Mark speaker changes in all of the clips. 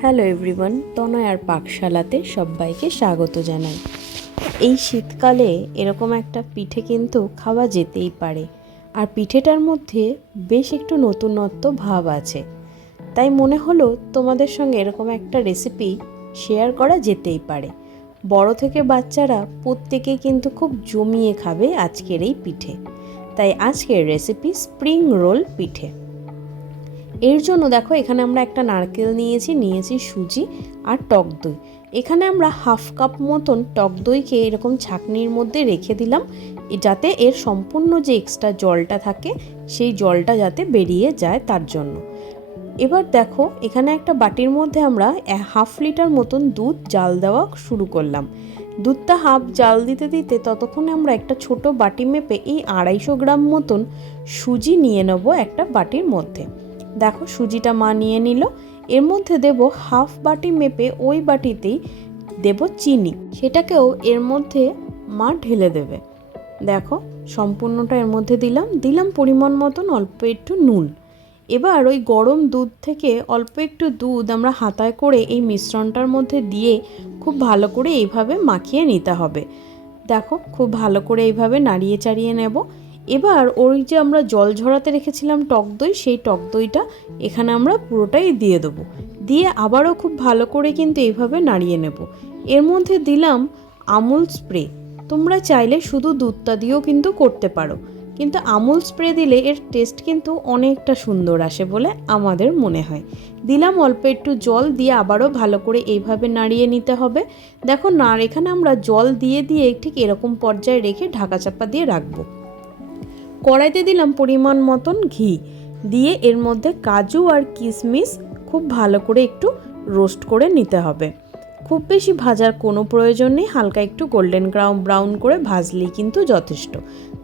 Speaker 1: Hello everyone, তনয় আর পাকশালাতে সবাইকে স্বাগত জানাই। এই শীতকালে এরকম একটা পিঠে কিন্তু খাওয়া যেতেই পারে। আর পিঠেটার মধ্যে বেশ একটু নতুনত্ব ভাব আছে। তাই মনে হলো তোমাদের সঙ্গে এরকম একটা রেসিপি শেয়ার করা যেতেই পারে। বড় থেকে বাচ্চারা প্রত্যেকেই কিন্তু খুব জমিয়ে খাবে আজকের এই পিঠে। তাই আজকের রেসিপি স্প্রিং রোল পিঠে। এর জন্য দেখো, এখানে আমরা একটা নারকেল নিয়েছি নিয়েছি সুজি আর টক দই। এখানে আমরা হাফ কাপ মতন টক দইকে এরকম ছাকনির মধ্যে রেখে দিলাম যাতে এর সম্পূর্ণ যে এক্সট্রা জলটা থাকে, সেই জলটা যাতে বেরিয়ে যায় তার জন্য। এবার দেখো, এখানে একটা বাটির মধ্যে আমরা হাফ লিটার মতন দুধ, জাল দেওয়া শুরু করলাম। দুধটা হাফ জাল দিতে দিতে ততক্ষণে আমরা একটা ছোট বাটি মেপে এই আড়াইশো গ্রাম মতন সুজি নিয়ে নেব একটা বাটির মধ্যে। দেখো সুজিটা মা নিয়ে নিল। এর মধ্যে দেব হাফ বাটি মেপে ওই বাটিতেই দেব চিনি। সেটাকেও এর মধ্যে মা ঢেলে দেবে। দেখো সম্পূর্ণটা এর মধ্যে দিলাম। দিলাম পরিমাণ মতন অল্প একটু নুন। এবার ওই গরম দুধ থেকে অল্প একটু দুধ আমরা হাতায় করে এই মিশ্রণটার মধ্যে দিয়ে খুব ভালো করে এইভাবে মাখিয়ে নিতে হবে। দেখো খুব ভালো করে এইভাবে নাড়িয়ে চাড়িয়ে নেব। এবার ওই যে আমরা জল ঝরাতে রেখেছিলাম টক দই, সেই টক দইটা এখানে আমরা পুরোটাই দিয়ে দেবো। দিয়ে আবারও খুব ভালো করে কিন্তু এইভাবে নাড়িয়ে নেব। এর মধ্যে দিলাম আমুল স্প্রে। তোমরা চাইলে শুধু দুধটা দিয়েও কিন্তু করতে পারো। কিন্তু আমুল স্প্রে দিলে এর টেস্ট কিন্তু অনেকটা সুন্দর আসে বলে আমাদের মনে হয়। দিলাম অল্প একটু জল, দিয়ে আবারও ভালো করে এইভাবে নাড়িয়ে নিতে হবে। দেখো না এখানে আমরা জল দিয়ে দিয়ে ঠিক এরকম পর্যায়ে রেখে ঢাকা চাপা দিয়ে রাখব। কড়াইতে দিলাম পরিমাণ মতন ঘি। দিয়ে এর মধ্যে কাজু আর কিশমিশ খুব ভালো করে একটু রোস্ট করে নিতে হবে। খুব বেশি ভাজার কোনো প্রয়োজন নেই, হালকা একটু গোল্ডেন ব্রাউন ব্রাউন করে ভাজলেই কিন্তু যথেষ্ট।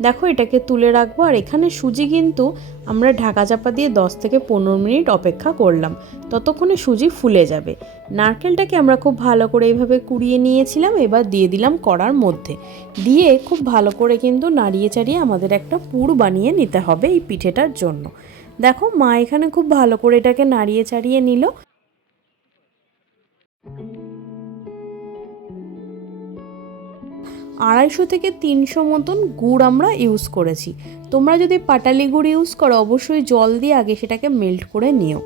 Speaker 1: দেখো এটাকে তুলে রাখব, আর এখানে সুজি কিন্তু আমরা ঢাকা চাপা দিয়ে 10 থেকে পনেরো মিনিট অপেক্ষা করলাম। ততক্ষণে সুজি ফুলে যাবে। নারকেলটাকে আমরা খুব ভালো করে এইভাবে কুড়িয়ে নিয়েছিলাম, এবার দিয়ে দিলাম কড়ার মধ্যে। দিয়ে খুব ভালো করে কিন্তু নাড়িয়ে চাড়িয়ে আমাদের একটা পুর বানিয়ে নিতে হবে এই পিঠেটার জন্য। দেখো মা এখানে খুব ভালো করে এটাকে নাড়িয়ে চাড়িয়ে নিল। আড়াইশো থেকে তিনশো মতন গুড় আমরা ইউজ করেছি। তোমরা যদি পাটালি গুড় ইউজ করো, অবশ্যই জল দিয়ে আগে সেটাকে মেল্ট করে নিও।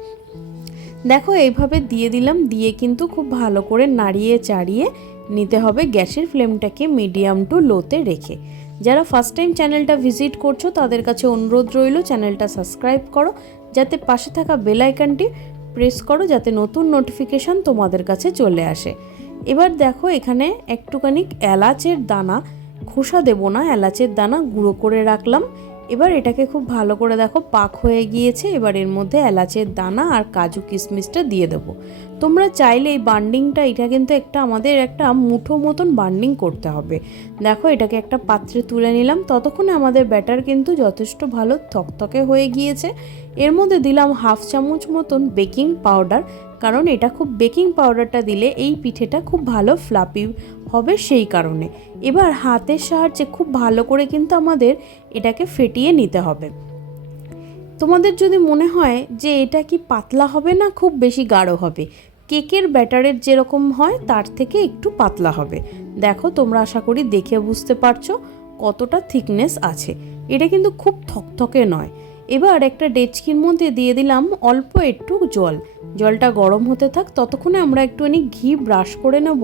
Speaker 1: দেখো, এইভাবে দিয়ে দিলাম, দিয়ে কিন্তু খুব ভালো করে নাড়িয়ে চাড়িয়ে নিতে হবে গ্যাসের ফ্লেমটাকে মিডিয়াম টু লোতে রেখে। যারা ফার্স্ট টাইম চ্যানেলটা ভিজিট করছ, তাদের কাছে অনুরোধ রইল চ্যানেলটা সাবস্ক্রাইব করো, যাতে পাশে থাকা বেল আইকনটি প্রেস করো, যাতে নতুন নোটিফিকেশান তোমাদের কাছে চলে আসে। এবার দেখো এখানে একটুখানি এলাচের দানা খোসা দেব না এলাচের দানা গুঁড়ো করে রাখলাম। এবার এটাকে খুব ভালো করে দেখো, পাক হয়ে গিয়েছে। এবার এর মধ্যে এলাচের দানা আর কাজু কিশমিশটা দিয়ে দেবো। তোমরা চাইলে এই বান্ডিংটা এটা কিন্তু একটা আমাদের একটা মুঠো মতন বান্ডিং করতে হবে। দেখো, এটাকে একটা পাত্রে তুলে নিলাম। ততক্ষণে আমাদের ব্যাটার কিন্তু যথেষ্ট ভালো থকথকে হয়ে গিয়েছে। এর মধ্যে দিলাম হাফ চামচ মতন বেকিং পাউডার কারণ এটা খুব বেকিং পাউডারটা দিলে এই পিঠেটা খুব ভালো ফ্লাপি হবে সেই কারণে। এবার হাতের সাহায্যে খুব ভালো করে কিন্তু আমাদের এটাকে ফেটিয়ে নিতে হবে। তোমাদের যদি মনে হয় যে এটা কি পাতলা হবে না, খুব বেশি গাঢ় হবে, কেকের ব্যাটারের যেরকম হয় তার থেকে একটু পাতলা হবে। দেখো, তোমরা আশা করি দেখে বুঝতে পারছ কতটা থিকনেস আছে। এটা কিন্তু খুব থকথকে নয়। এবার একটা ডেচকির মধ্যে দিয়ে দিলাম অল্প একটু জল। জলটা গরম হতে থাক, ততক্ষণে আমরা একটুখানি ঘি ব্রাশ করে নেব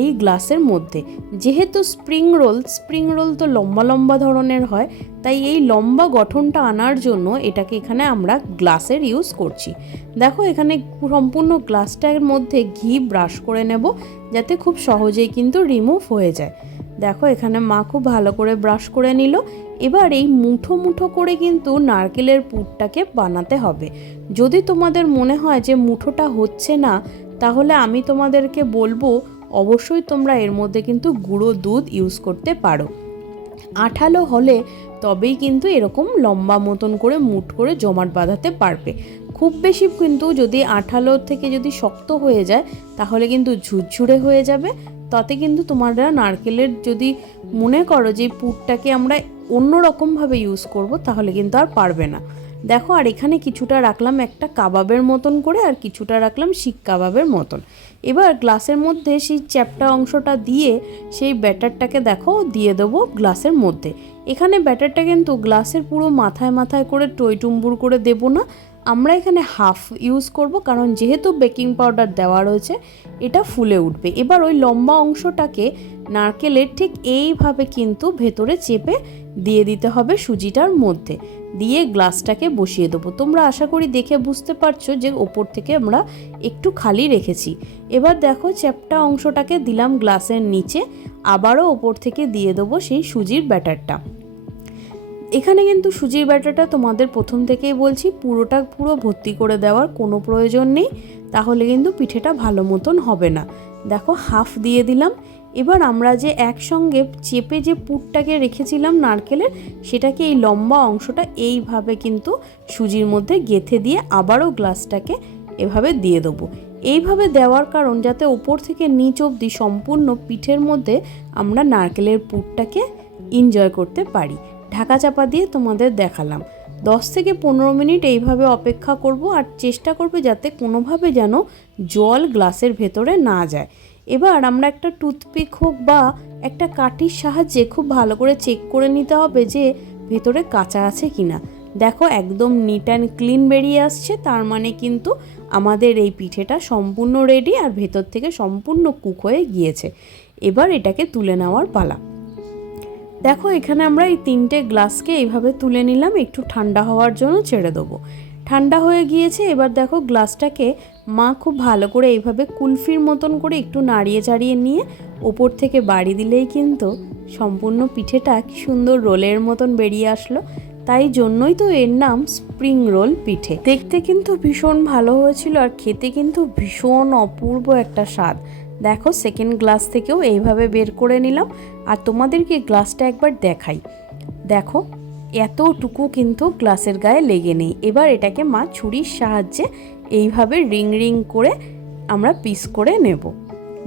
Speaker 1: এই গ্লাসের মধ্যে। যেহেতু স্প্রিং রোল স্প্রিং রোল তো লম্বা লম্বা ধরনের হয়, তাই এই লম্বা গঠনটা আনার জন্য এটাকে এখানে আমরা গ্লাসের ইউজ করছি। দেখো এখানে সম্পূর্ণ গ্লাসটার মধ্যে ঘি ব্রাশ করে নেব, যাতে খুব সহজেই কিন্তু রিমুভ হয়ে যায়। দেখো, এখানে মা খুব ভালো করে ব্রাশ করে নিল। এবার এই মুঠো মুঠো করে কিন্তু নারকেলের পুরটাকে বানাতে হবে। যদি তোমাদের মনে হয় যে মুঠোটা হচ্ছে না, তাহলে আমি তোমাদেরকে বলব, অবশ্যই তোমরা এর মধ্যে কিন্তু গুঁড়ো দুধ ইউজ করতে পারো। আঠালো হলে তবেই কিন্তু এরকম লম্বা মতন করে মুঠ করে জমাট বাঁধাতে পারবে। খুব বেশি কিন্তু যদি আঠালো থেকে যদি শক্ত হয়ে যায়, তাহলে কিন্তু ঝুরঝুরে হয়ে যাবে। তাতে কিন্তু তোমরা নারকেলের যদি মনে করো যে পুরটাকে আমরা অন্য রকমভাবে ইউজ করব, তাহলে কিন্তু আর পারবে না। দেখো, আর এখানে কিছুটা রাখলাম একটা কাবাবের মতন করে, আর কিছুটা রাখলাম শিক কাবাবের মতন। এবার গ্লাসের মধ্যে সেই চ্যাপটা অংশটা দিয়ে সেই ব্যাটারটাকে দেখো, দিয়ে দেবো গ্লাসের মধ্যে। এখানে ব্যাটারটা কিন্তু গ্লাসের পুরো মাথায় মাথায় করে টইটুম্বুর করে দেবো না আমরা এখানে হাফ ইউজ করব, কারণ যেহেতু বেকিং পাউডার দেওয়া রয়েছে, এটা ফুলে উঠবে। এবার ওই লম্বা অংশটাকে নারকেলের ঠিক এইভাবে কিন্তু ভেতরে চেপে দিয়ে দিতে হবে সুজিটার মধ্যে। দিয়ে গ্লাসটাকে বসিয়ে দেবো। তোমরা আশা করি দেখে বুঝতে পারছ যে ওপর থেকে আমরা একটু খালি রেখেছি। এবার দেখো চ্যাপটা অংশটাকে দিলাম গ্লাসের নিচে। আবারও ওপর থেকে দিয়ে দেবো সেই সুজির ব্যাটারটা। এখানে কিন্তু সুজির ব্যাটারটা তোমাদের প্রথম থেকেই বলছি, পুরোটা পুরো ভর্তি করে দেওয়ার কোনো প্রয়োজন নেই, তাহলে কিন্তু পিঠেটা ভালো মতন হবে না। দেখো, হাফ দিয়ে দিলাম। এবার আমরা যে একসঙ্গে চেপে যে পুরটাকে রেখেছিলাম নারকেলের, সেটাকে এই লম্বা অংশটা এইভাবে কিন্তু সুজির মধ্যে গেথে দিয়ে আবারও গ্লাসটাকে এভাবে দিয়ে দেবো। এইভাবে দেওয়ার কারণ যাতে ওপর থেকে নিচ অবধি সম্পূর্ণ পিঠের মধ্যে আমরা নারকেলের পুরটাকে এনজয় করতে পারি। ঢাকা চাপা দিয়ে তোমাদের দেখালাম। দশ থেকে পনেরো মিনিট এইভাবে অপেক্ষা করব আর চেষ্টা করবে যাতে কোনোভাবে যেন জল গ্লাসের ভেতরে না যায়। এবার আমরা একটা টুথপিক হোক বা একটা কাঠির সাহায্যে খুব ভালো করে চেক করে নিতে হবে যে ভেতরে কাঁচা আছে কি না দেখো একদম নিট অ্যান্ড ক্লিন বেরিয়ে আসছে, তার মানে কিন্তু আমাদের এই পিঠেটা সম্পূর্ণ রেডি আর ভেতর থেকে সম্পূর্ণ কুক হয়ে গিয়েছে। এবার এটাকে তুলে নেওয়ার পালা। দেখো, এখানে আমরা এই তিনটে গ্লাসকে এইভাবে তুলে নিলাম, একটু ঠান্ডা হওয়ার জন্য ছেড়ে দেবো। ঠান্ডা হয়ে গিয়েছে, এবার দেখো গ্লাসটাকে মা খুব ভালো করে এইভাবে কুলফির মতন করে একটু নাড়িয়ে চাড়িয়ে নিয়ে ওপর থেকে বাড়ি দিলেই কিন্তু সম্পূর্ণ পিঠেটা কি সুন্দর রোলের মতন বেরিয়ে আসলো। তাই জন্যই তো এর নাম স্প্রিং রোল পিঠে। দেখতে কিন্তু ভীষণ ভালো হয়েছিল আর খেতে কিন্তু ভীষণ অপূর্ব একটা স্বাদ। দেখো সেকেন্ড গ্লাস থেকেও এইভাবে বের করে নিলাম। আর তোমাদেরকে গ্লাসটা একবার দেখাই। দেখো, এতটুকু কিন্তু গ্লাসের গায়ে লেগে নেই। এবার এটাকে মা ছুরির সাহায্যে এইভাবে রিং রিং করে আমরা পিস করে নেব।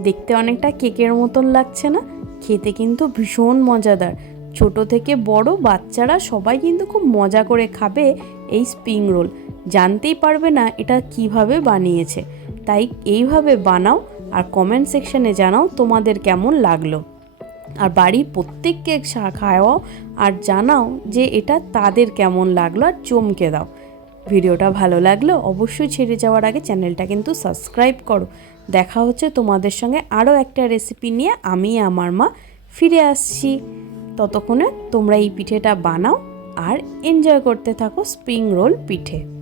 Speaker 1: দেখতে অনেকটা কেকের মতন লাগছে না? খেতে কিন্তু ভীষণ মজাদার। ছোট থেকে বড় বাচ্চারা সবাই কিন্তু খুব মজা করে খাবে এই স্প্রিং রোল জানতেই পারবে না এটা কীভাবে বানিয়েছে। তাই এইভাবে বানাও আর কমেন্ট সেকশনে জানাও তোমাদের কেমন লাগল। আর বাড়ির প্রত্যেককে খাওয়াও আর জানাও যে এটা তাদের কেমন লাগল আর চমকে দাও। ভিডিওটা ভালো লাগল অবশ্যই ছেড়ে যাওয়ার আগে চ্যানেলটা কিন্তু সাবস্ক্রাইব করো। দেখা হচ্ছে তোমাদের সঙ্গে আরও একটা রেসিপি নিয়ে আমি আমার মা ফিরে আসছি। ততক্ষণে তোমরা এই পিঠেটা বানাও আর এনজয় করতে থাকো স্প্রিং রোল পিঠে।